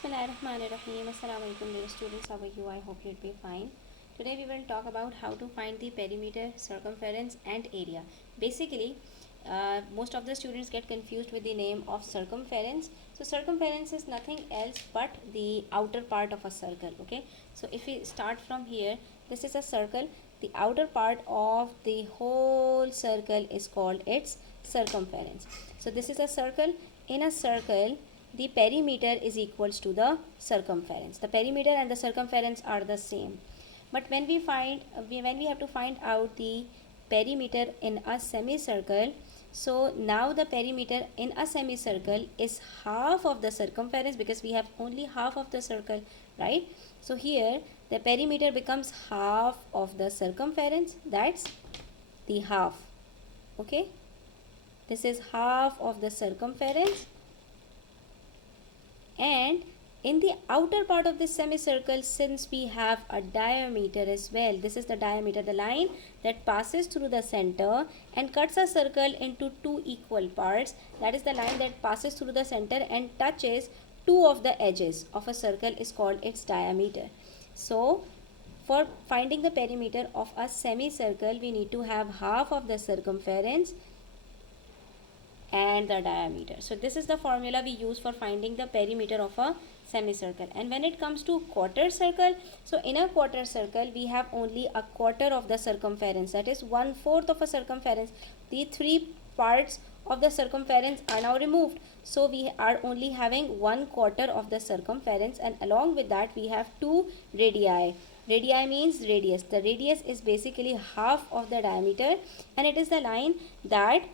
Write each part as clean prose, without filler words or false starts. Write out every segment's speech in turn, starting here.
Bismillahirrahmanirrahim. Assalamu alaikum dear students. How are you? I hope you'll be fine. Today we will talk about how to find the perimeter, circumference and area. Basically, most of the students get confused with the name of circumference. So circumference is nothing else but the outer part of a circle. Okay. So if we start from here, this is a circle. The outer part of the whole circle is called its circumference. So this is a circle. In a circle, the perimeter is equals to the circumference. The perimeter and the circumference are the same. But when we have to find out the perimeter in a semicircle, so now the perimeter in a semicircle is half of the circumference because we have only half of the circle, right? So here the perimeter becomes half of the circumference. That's the half. Okay, this is half of the circumference. And in the outer part of this semicircle, since we have a diameter as well, this is the diameter, the line that passes through the center and cuts a circle into two equal parts. That is the line that passes through the center and touches two of the edges of a circle is called its diameter. So for finding the perimeter of a semicircle, we need to have half of the circumference and the diameter. So this is the formula we use for finding the perimeter of a semicircle. And when it comes to quarter circle, so in a quarter circle we have only a quarter of the circumference, that is 1/4 of a circumference. The three parts of the circumference are now removed, so we are only having 1/4 of the circumference, and along with that we have two radii. Radii means radius. The radius is basically half of the diameter, and it is the line that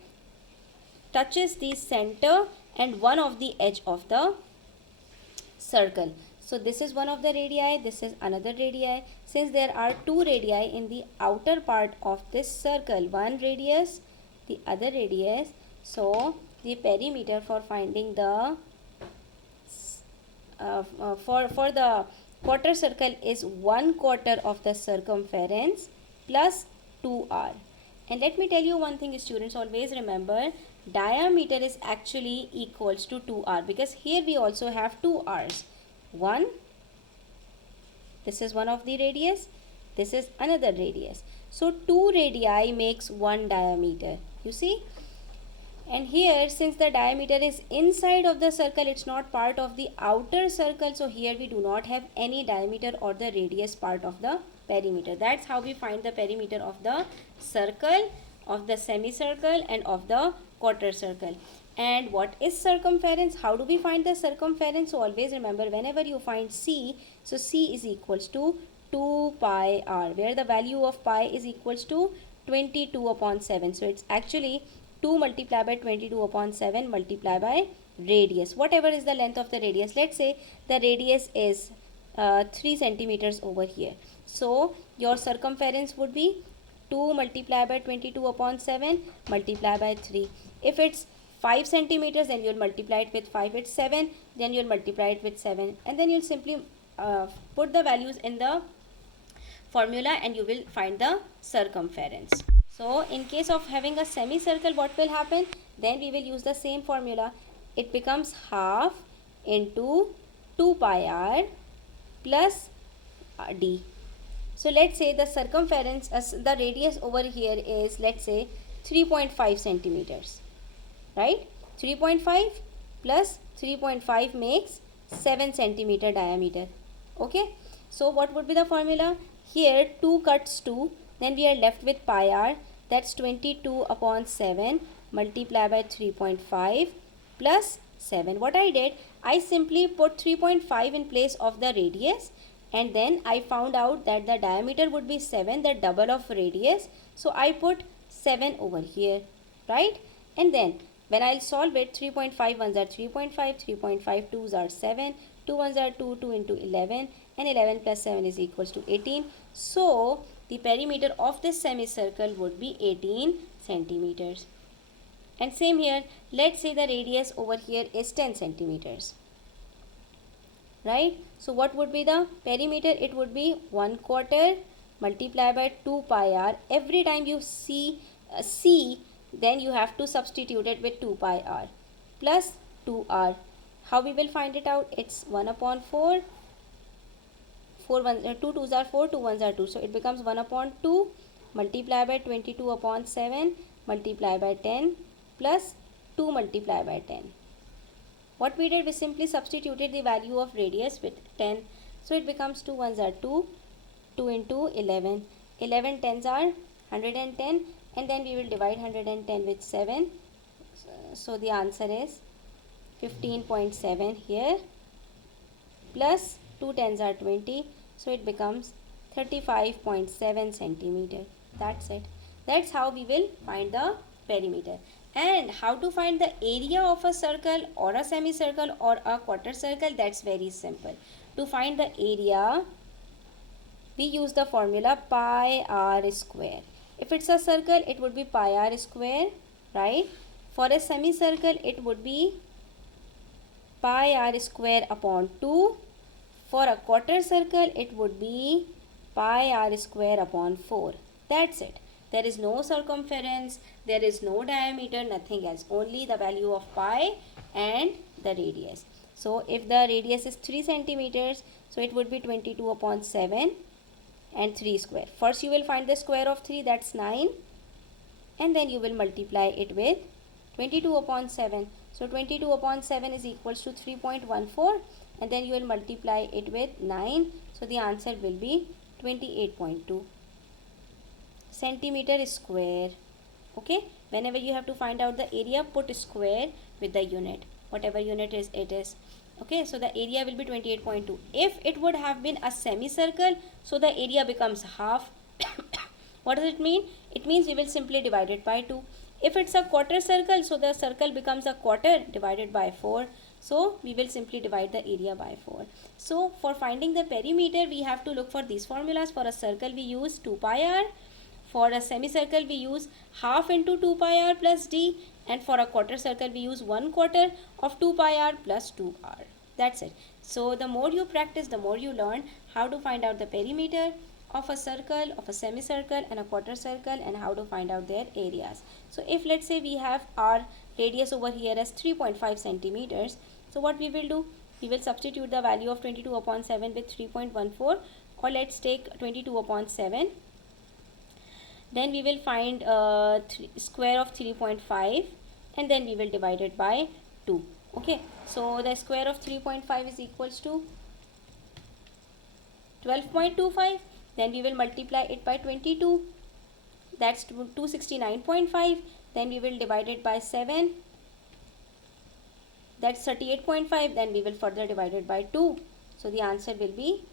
touches the center and one of the edge of the circle. So this is one of the radii, this is another radii. Since there are two radii in the outer part of this circle, one radius, the other radius, so the perimeter for finding the for the quarter circle is 1/4 of the circumference plus 2r. And let me tell you one thing, students, always remember diameter is actually equals to 2r, because here we also have two r's. This is one of the radius, this is another radius. So two radii makes one diameter, you see. And here, since the diameter is inside of the circle, it's not part of the outer circle, so here we do not have any diameter or the radius part of the perimeter. That's how we find the perimeter of the circle, of the semicircle and of the quarter circle. And what is circumference? How do we find the circumference? So always remember, whenever you find c, so c is equals to 2 pi r, where the value of pi is equals to 22/7. So it's actually 2 multiplied by 22/7 multiplied by radius, whatever is the length of the radius. Let's say the radius is 3 centimeters over here. So your circumference would be 2 multiplied by 22/7 multiplied by 3. If it's 5 centimeters, then you'll multiply it with 5. It's 7, then you'll multiply it with 7. And then you'll simply put the values in the formula and you will find the circumference. So in case of having a semicircle, what will happen? Then we will use the same formula. It becomes half into 2 pi r plus d. So let's say the circumference, the radius over here is, let's say, 3.5 centimeters, right? 3.5 plus 3.5 makes 7 centimeter diameter. Okay, so what would be the formula? Here 2 cuts 2, then we are left with pi r, that's 22/7 multiplied by 3.5 plus 7. What I did, I simply put 3.5 in place of the radius, and then I found out that the diameter would be 7, the double of radius, so I put 7 over here, right? And then when I'll solve it, 3.5 ones are 3.5, 3.5 twos are 7, 2 ones are 2, 2 into 11, and 11 plus 7 is equals to 18. So the perimeter of this semicircle would be 18 centimeters. And same here, let's say the radius over here is 10 centimeters. Right? So what would be the perimeter? It would be 1/4 multiplied by 2 pi r. Every time you see c, then you have to substitute it with 2 pi r plus 2r. How we will find it out? It's 1 upon 4. 2 2s are 4, 2 1s are 2. So it becomes 1 upon 2 multiply by 22 upon 7 multiply by 10 plus 2 multiply by 10. What we did, we simply substituted the value of radius with 10. So it becomes 2 1s are 2, 2 into 11. 11 10s are 110, and then we will divide 110 with 7. So the answer is 15.7 here, plus 2 tens are 20. So it becomes 35.7 centimeter. That's it. That's how we will find the perimeter. And how to find the area of a circle or a semicircle or a quarter circle? That's very simple. To find the area, we use the formula pi r square. If it's a circle, it would be pi r square, right? For a semicircle, it would be pi r square upon 2. For a quarter circle, it would be pi r square upon 4. That's it. There is no circumference, there is no diameter, nothing else. Only the value of pi and the radius. So if the radius is 3 centimeters, so it would be 22 upon 7 and 3 square. First you will find the square of 3, that's 9. And then you will multiply it with 22 upon 7. So 22 upon 7 is equals to 3.14. And then you will multiply it with 9. So the answer will be 28.2 centimeter square. Okay, whenever you have to find out the area, put square with the unit, whatever unit is it is. Okay, so the area will be 28.2. If it would have been a semicircle, so the area becomes half. What does it mean? It means we will simply divide it by 2. If it's a quarter circle, so the circle becomes a quarter divided by 4. So we will simply divide the area by 4. So for finding the perimeter, we have to look for these formulas. For a circle, we use 2 pi r. For a semicircle, we use half into 2 pi r plus d. And for a quarter circle, we use 1/4 of 2 pi r plus 2 r. That's it. So the more you practice, the more you learn how to find out the perimeter of a circle, of a semicircle and a quarter circle, and how to find out their areas. So if let's say we have our radius over here as 3.5 centimeters, so what we will do, we will substitute the value of 22 upon 7 with 3.14, or let's take 22 upon 7. Then we will find square of 3.5, and then we will divide it by 2. Okay, so the square of 3.5 is equals to 12.25. Then we will multiply it by 22. That's 269.5. Then we will divide it by 7. That's 38.5. Then we will further divide it by 2. So the answer will be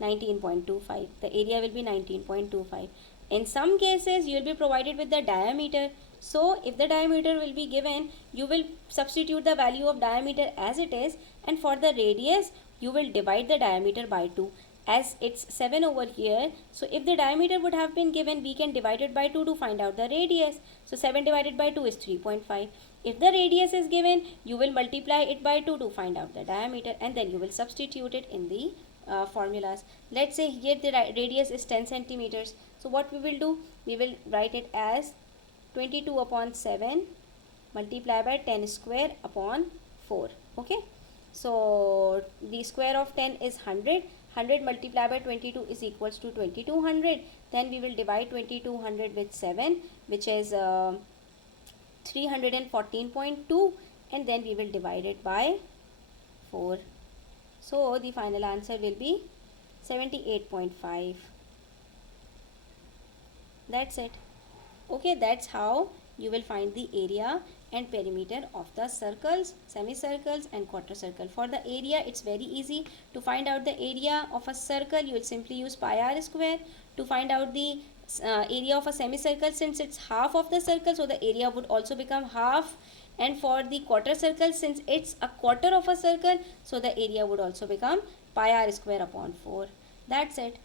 19.25. The area will be 19.25. In some cases, you will be provided with the diameter. So if the diameter will be given, you will substitute the value of diameter as it is. And for the radius, you will divide the diameter by 2. As it's 7 over here, so if the diameter would have been given, we can divide it by 2 to find out the radius. So 7 divided by 2 is 3.5. If the radius is given, you will multiply it by 2 to find out the diameter, and then you will substitute it in the formulas. Let's say here the radius is 10 centimeters. So what we will do, we will write it as 22 upon 7 multiply by 10 square upon 4. Okay, so the square of 10 is 100. 100 multiplied by 22 is equals to 2200. Then we will divide 2200 with 7, which is 314.2, and then we will divide it by 4. So the final answer will be 78.5. That's it. Okay, that's how you will find the area and perimeter of the circles, semicircles and quarter circle. For the area, it's very easy. To find out the area of a circle, you will simply use pi r square. To find out the area of a semicircle, since it's half of the circle, so the area would also become half. And for the quarter circle, since it's a quarter of a circle, so the area would also become pi r square upon 4. That's it.